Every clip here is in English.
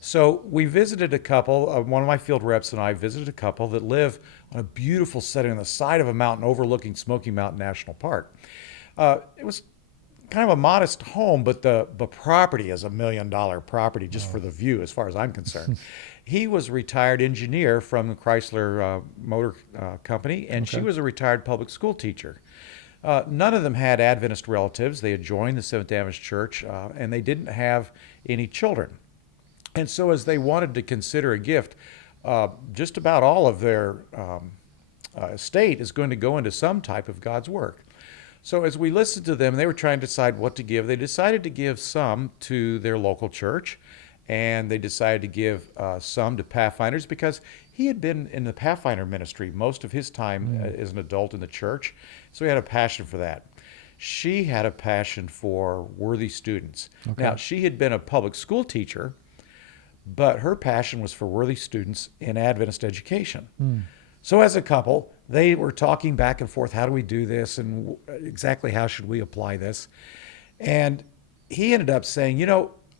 So we visited a couple, one of my field reps and I visited a couple that live on a beautiful setting on the side of a mountain overlooking Smoky Mountain National Park. It was kind of a modest home, but the property is $1 million property just for the view, as far as I'm concerned. He was a retired engineer from the Chrysler Motor Company, and she Okay. was a retired public school teacher. None of them had Adventist relatives. They had joined the Seventh Adventist Church, and they didn't have any children. And so, as they wanted to consider a gift, just about all of their estate is going to go into some type of God's work. So, as we listened to them, they were trying to decide what to give. They decided to give some to their local church, and they decided to give some to Pathfinders because he had been in the Pathfinder ministry most of his time as an adult in the church. So, he had a passion for that. She had a passion for worthy students. Okay. Now, she had been a public school teacher, but her passion was for worthy students in Adventist education. So as a couple, they were talking back and forth, how do we do this and exactly how should we apply this? And he ended up saying,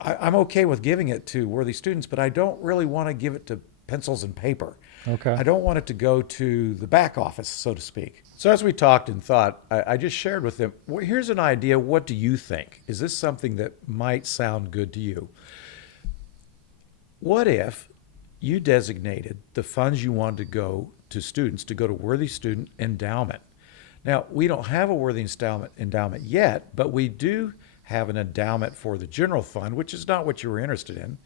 I'm okay with giving it to worthy students, but I don't really want to give it to pencils and paper. Okay. I don't want it to go to the back office, so to speak. So as we talked and thought, I just shared with them, well, here's an idea. What do you think? Is this something that might sound good to you? What if you designated the funds you wanted to go to students to go to Worthy Student Endowment? Now, we don't have a Worthy Endowment yet, but we do have an endowment for the general fund, which is not what you were interested in.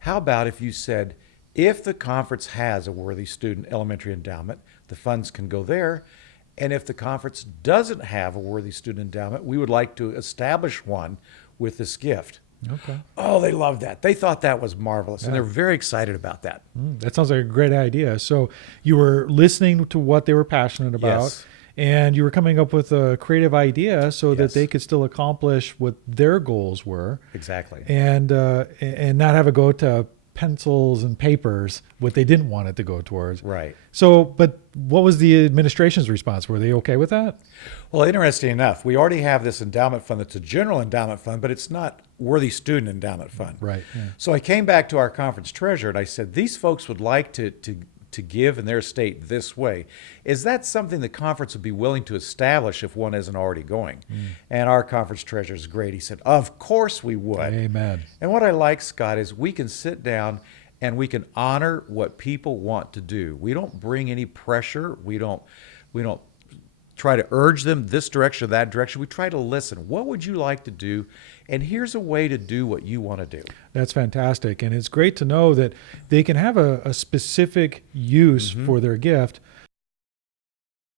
How about if you said, if the conference has a Worthy Student Elementary Endowment, the funds can go there. And if the conference doesn't have a Worthy Student Endowment, we would like to establish one with this gift. Okay. Oh, they loved that. They thought that was marvelous, and they're very excited about that. That sounds like a great idea. So you were listening to what they were passionate about, Yes. and you were coming up with a creative idea so that Yes. they could still accomplish what their goals were, Exactly. and not have it go to pencils and papers, what they didn't want it to go towards. Right. So, but what was the administration's response? Were they okay with that? Well, interesting enough, we already have this endowment fund that's a general endowment fund, but it's not Worthy Student Endowment Fund. Right. Yeah. So I came back to our conference treasurer and I said, these folks would like to give in their state this way. Is that something the conference would be willing to establish if one isn't already going? And our conference treasurer is great. He said, of course we would. Amen. And what I like, Scott, is we can sit down and we can honor what people want to do. We don't bring any pressure. We don't try to urge them this direction or that direction. We try to listen. What would you like to do? And here's a way to do what you want to do. That's fantastic. And it's great to know that they can have a specific use for their gift,